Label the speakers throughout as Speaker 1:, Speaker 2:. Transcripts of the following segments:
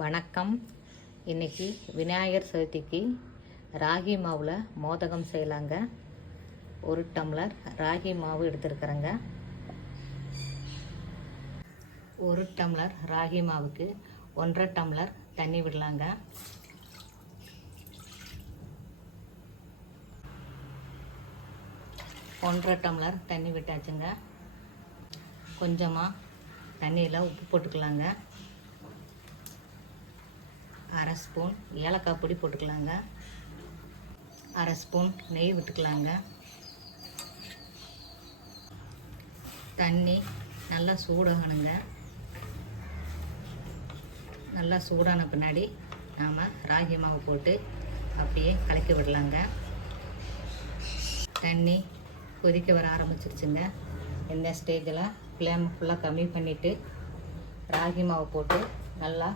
Speaker 1: வணக்கம். இன்னைக்கு விநாயகர் சதுர்த்திக்கு ராகி மாவில் மோதகம் செய்யலாங்க. ஒரு டம்ளர் ராகி மாவு எடுத்துருக்குறேங்க. ஒரு டம்ளர் ராகி மாவுக்கு ஒன்றரை டம்ளர் தண்ணி விடலாங்க. ஒன்றரை டம்ளர் தண்ணி விட்டாச்சுங்க. கொஞ்சமாக தண்ணியில் உப்பு போட்டுக்கலாங்க. அரை ஸ்பூன் ஏலக்காய் பொடி போட்டுக்கலாங்க. அரை ஸ்பூன் நெய் விட்டுக்கலாங்க. தண்ணி நல்லா சூடாகணுங்க. நல்லா சூடான பின்னாடி நாம் ராகி மாவு போட்டு அப்படியே கலக்கி விடலாங்க. தண்ணி கொதிக்க வர ஆரம்பிச்சிருச்சுங்க. இந்த ஸ்டேஜில் ஃப்ளேம் ஃபுல்லாக கம்மி பண்ணிவிட்டு ராகி மாவு போட்டு நல்லா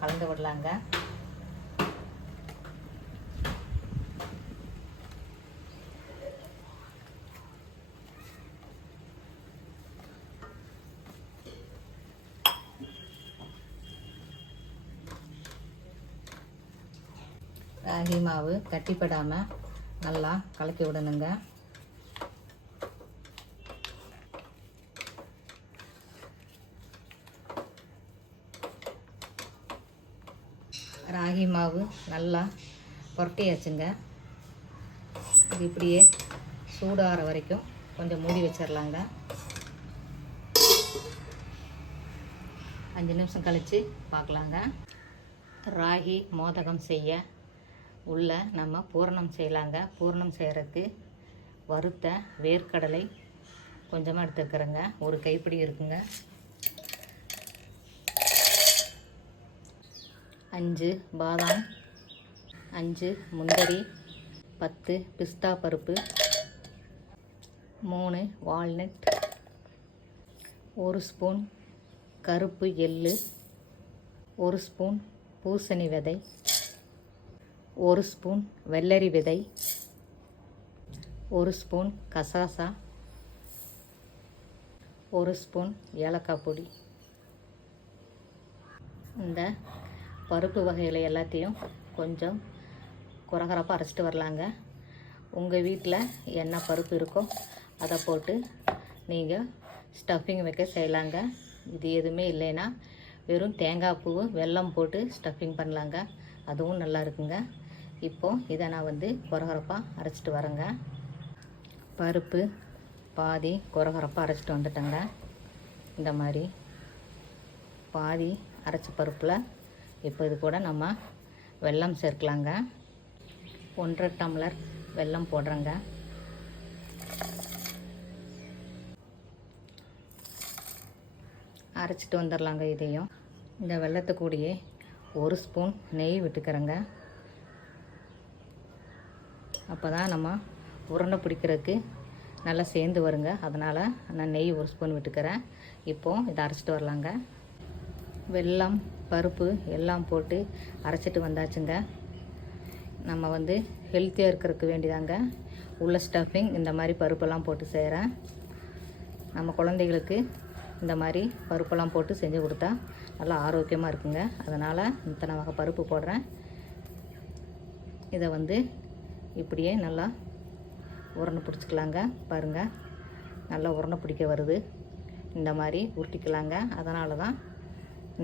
Speaker 1: கலந்து விடலாங்க. ராகி மாவு கட்டிப்படாமல் நல்லா கலக்கி விடணுங்க. ராகி மாவு நல்லா புரட்டியாச்சுங்க. இது இப்படியே சூடாகிற வரைக்கும் கொஞ்சம் மூடி வச்சிடலாங்க அஞ்சு நிமிஷம் கழித்து பார்க்கலாங்க ராகி மோதகம் செய்ய உள்ள நம்ம பூரணம் செய்யலாங்க. பூரணம் செய்கிறதுக்கு வறுத்த வேர்க்கடலை கொஞ்சமாக எடுத்துருக்குறேங்க ஒரு கைப்பிடி இருக்குங்க. அஞ்சு பாதாம் அஞ்சு முந்தரி பத்து பிஸ்தா பருப்பு மூணு வால்நட் ஒரு ஸ்பூன் கருப்பு எள்ளு ஒரு ஸ்பூன் பூசணி விதை ஒரு ஸ்பூன் வெள்ளரி விதை ஒரு ஸ்பூன் கசாசா ஒரு ஸ்பூன் ஏலக்காய் பொடி. இந்த பருப்பு வகைகளை எல்லாத்தையும் கொஞ்சம் குறகுறப்பாக அரைச்சிட்டு வரலாங்க. உங்கள் வீட்டில் என்ன பருப்பு இருக்கோ அதை போட்டு நீங்கள் ஸ்டஃபிங் வைக்க செய்யலாங்க. இது எதுவுமே இல்லைன்னா வெறும் தேங்காய் பூ வெல்லம் போட்டு ஸ்டஃபிங் பண்ணலாங்க. அதுவும் நல்லா இருக்குங்க. இப்போது இதை நான் வந்து குறகரப்பாக அரைச்சிட்டு வரேங்க. பருப்பு பாதி கொரகரப்பாக அரைச்சிட்டு வந்துட்டேங்க. இந்த மாதிரி பாதி அரைச்ச பருப்பில் இப்போ இது கூட நம்ம வெல்லம் சேர்க்கலாங்க. ஒன்றரை டம்ளர் வெல்லம் போடுறேங்க. அரைச்சிட்டு வந்துடலாங்க இதையும். இந்த வெள்ளத்தை கூடயே ஒரு ஸ்பூன் நெய் விட்டுக்கிறேங்க. அப்போ தான் நம்ம உருண்டை பிடிக்கிறதுக்கு நல்லா சேர்ந்து வருங்க. அதனால் நான் நெய் ஒரு ஸ்பூன் விட்டுக்கிறேன். இப்போது இதை அரைச்சிட்டு வரலாங்க. வெல்லம் பருப்பு எல்லாம் போட்டு அரைச்சிட்டு வந்தாச்சுங்க. நம்ம வந்து ஹெல்த்தியாக இருக்கிறதுக்கு வேண்டிதாங்க. உள்ள ஸ்டஃபிங் இந்த மாதிரி பருப்பெல்லாம் போட்டு செய்கிறேன் நம்ம குழந்தைகளுக்கு இந்த மாதிரி பருப்பெல்லாம் போட்டு செஞ்சு கொடுத்தா நல்லா ஆரோக்கியமாக இருக்குங்க. அதனால் இத்தனை வகை பருப்பு போடுறேன். இதை வந்து இப்படியே நல்லா உருண்டை பிடிச்சிக்கலாங்க. பாருங்கள் நல்லா உருண்டை பிடிக்க வருது. இந்த மாதிரி உருட்டிக்கலாங்க. அதனால தான்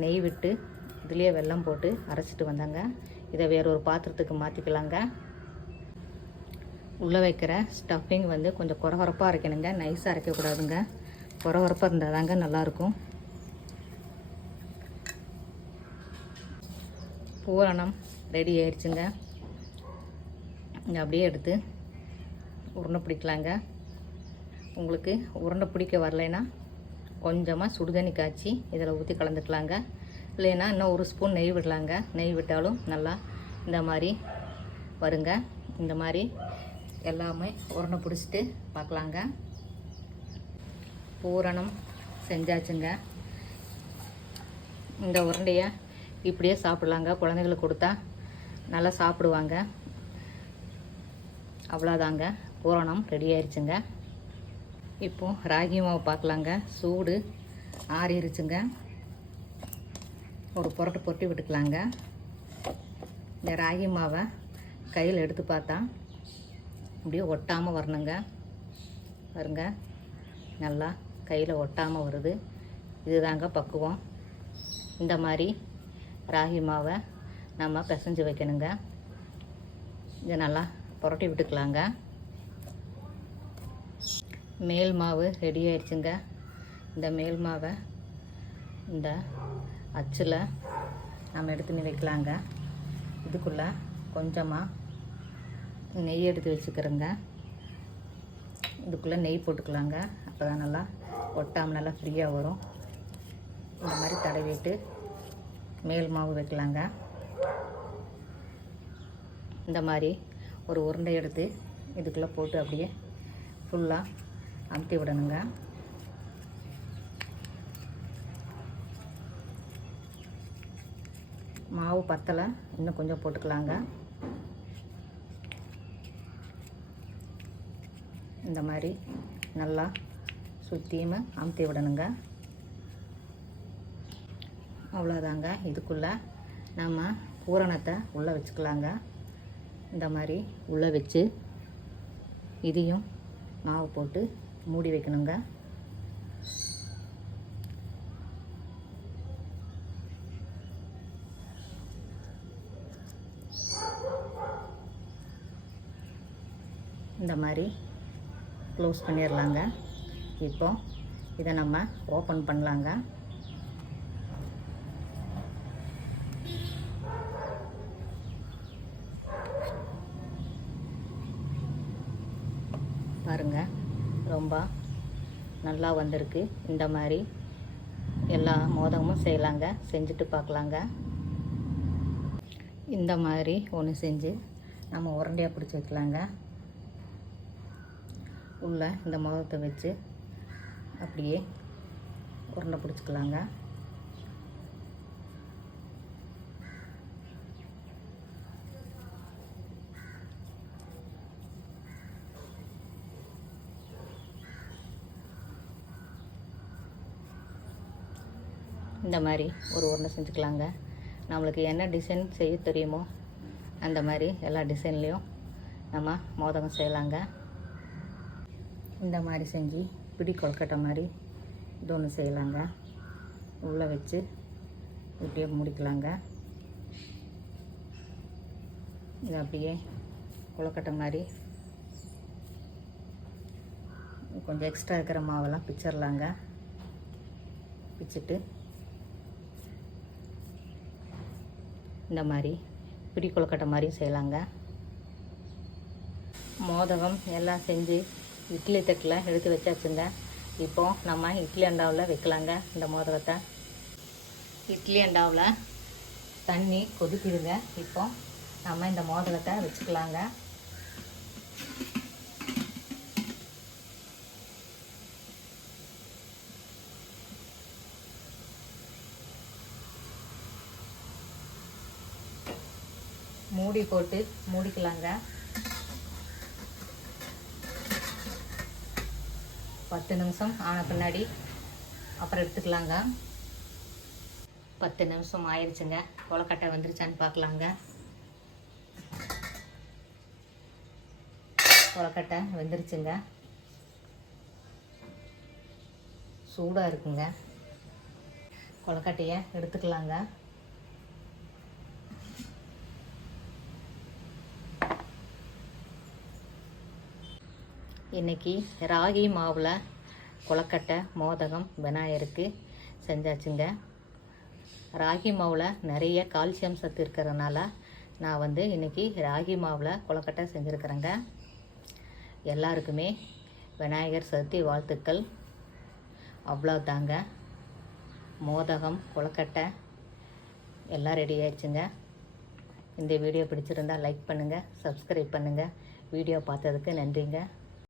Speaker 1: நெய் விட்டு இதுலேயே வெல்லம் போட்டு அரைச்சிட்டு வந்தாங்க. இதை வேற ஒரு பாத்திரத்துக்கு மாற்றிக்கலாங்க உள்ளே வைக்கிற ஸ்டஃபிங் வந்து கொஞ்சம் குறகுறப்பாக அரைக்கணுங்க. நைஸாக அரைக்கக்கூடாதுங்க குறகுறப்பாக இருந்தால் தாங்க நல்லாயிருக்கும். பூரணம் ரெடி ஆயிடுச்சுங்க இங்கே அப்படியே எடுத்து உருண்டை பிடிக்கலாங்க. உங்களுக்கு உருண்டை பிடிக்க வரலைன்னா கொஞ்சமாக சுடுதண்ணி காய்ச்சி இதில் ஊற்றி கலந்துக்கலாங்க. இல்லைன்னா இன்னும் ஒரு ஸ்பூன் நெய் விடலாங்க. நெய் விட்டாலும் நல்லா இந்த மாதிரி வருங்க. இந்த மாதிரி எல்லாமே உருண்டை பிடிச்சிட்டு பார்க்கலாங்க. பூரணம் செஞ்சாச்சுங்க. இந்த உருண்டையை இப்படியே சாப்பிட்லாங்க. குழந்தைங்களுக்கு கொடுத்தா நல்லா சாப்பிடுவாங்க. அவ்வளோதாங்க. பூரணம் ரெடி ஆயிடுச்சுங்க இப்போது ராகி மாவு பார்க்கலாங்க. சூடு ஆறிடுச்சுங்க ஒரு புரட்டு பொட்டி விட்டுக்கலாங்க. இந்த ராகி மாவை கையில் எடுத்து பார்த்தா அப்படியே ஒட்டாமல் வரணுங்க. பாருங்க. நல்லா கையில் ஒட்டாமல் வருது. இதுதாங்க பக்குவம். இந்த மாதிரி ராகி மாவை நம்ம பிசைஞ்சு வைக்கணுங்க. இது நல்லா புரட்டி விட்டுக்கலாங்க. மேல் மாவு ரெடி ஆயிடுச்சுங்க. இந்த மேல் மாவை இந்த அச்சில் நம்ம எடுத்துன்னு வைக்கலாங்க இதுக்குள்ளே கொஞ்சமாக நெய் எடுத்து வச்சுக்கிறோங்க. இதுக்குள்ளே நெய் போட்டுக்கலாங்க. அப்போ தான் நல்லா ஒட்டாமல் நல்லா ஃப்ரீயாக வரும். இந்த மாதிரி தடவிட்டு மேல் மாவு வைக்கலாங்க. இந்த மாதிரி ஒரு உருண்டை எடுத்து இதுக்குள்ளே போட்டு அப்படியே ஃபுல்லாக அமுத்தி விடணுங்க. மாவு பத்தலை இன்னும் கொஞ்சம் போட்டுக்கலாங்க. இந்த மாதிரி நல்லா சுத்தியுமே அமுத்தி விடணுங்க. அவ்வளோதாங்க இதுக்குள்ளே நம்ம பூரணத்தை உள்ளே வச்சுக்கலாங்க. இந்த மாதிரி உள்ளே வச்சு இதையும் மாவு போட்டு மூடி வைக்கணுங்க. இந்த மாதிரி க்ளோஸ் பண்ணிடலாங்க இப்போ இதை நம்ம ஓப்பன் பண்ணலாங்க. ரொம்ப நல்லா வந்திருக்கு. இந்த மாதிரி எல்லா மோதகமும் செய்யலாங்க. செஞ்சுட்டு பார்க்கலாங்க. இந்த மாதிரி ஒன்று செஞ்சு நம்ம உருண்டையாக பிடிச்சி வைக்கலாங்க. உள்ள இந்த மோதத்தை வச்சு அப்படியே உருண்டை பிடிச்சிக்கலாங்க. இந்த மாதிரி ஒரு ஒன்று செஞ்சுக்கலாங்க. நம்மளுக்கு என்ன டிசைன் செய்ய தெரியுமோ அந்த மாதிரி எல்லா டிசைன்லேயும் நம்ம மோதகம் செய்யலாங்க. இந்த மாதிரி செஞ்சு பிடி கொழுக்கட்டை மாதிரி இது ஒன்று செய்யலாங்க. உள்ளே வச்சு இப்படியே முடிக்கலாங்க. இது அப்படியே கொழுக்கட்டை மாதிரி கொஞ்சம் எக்ஸ்ட்ரா இருக்கிற மாவெல்லாம் பிச்சிடலாங்க பிச்சுட்டு இந்த மாதிரி பிடி கொழுக்கட்டை மாதிரியும் செய்யலாங்க. மோதகம் எல்லாம் செஞ்சு இட்லி தட்டில் எடுத்து வச்சாச்சுங்க. இப்போ நம்ம இட்லி அண்டாவில் வைக்கலாங்க இந்த மோதகத்தை. இட்லி அண்டாவில் தண்ணி கொதிக்குதுங்க. இப்போ நம்ம இந்த மோதகத்தை வச்சுக்கலாங்க. மூடி போட்டு மூடிக்கலாங்க. பத்து நிமிஷம் ஆன பின்னாடி அப்புறம் எடுத்துக்கலாங்க. பத்து நிமிஷம் ஆயிடுச்சுங்க கொலக்கட்டை வந்துருச்சான்னு பார்க்கலாங்க. கொலக்கட்டை வெந்துருச்சுங்க. சூடாக இருக்குங்க. கொலக்கட்டையை எடுத்துக்கலாங்க. இன்றைக்கி ராகி மாவில் கொலக்கட்டை மோதகம் விநாயகருக்கு செஞ்சாச்சுங்க. ராகி மாவில் நிறைய கால்சியம் சத்து இருக்கிறதுனால நான் வந்து இன்றைக்கி ராகி மாவில் கொலக்கட்டை செஞ்சுருக்கிறேங்க. எல்லாருக்குமே விநாயகர் சதுர்த்தி வாழ்த்துக்கள். அவ்வளோ தாங்க மோதகம் கொலக்கட்டை எல்லாம் ரெடி ஆயிடுச்சுங்க. இந்த வீடியோ பிடிச்சிருந்தால் லைக் பண்ணுங்கள் சப்ஸ்கிரைப் பண்ணுங்கள் வீடியோ பார்த்ததுக்கு நன்றிங்க.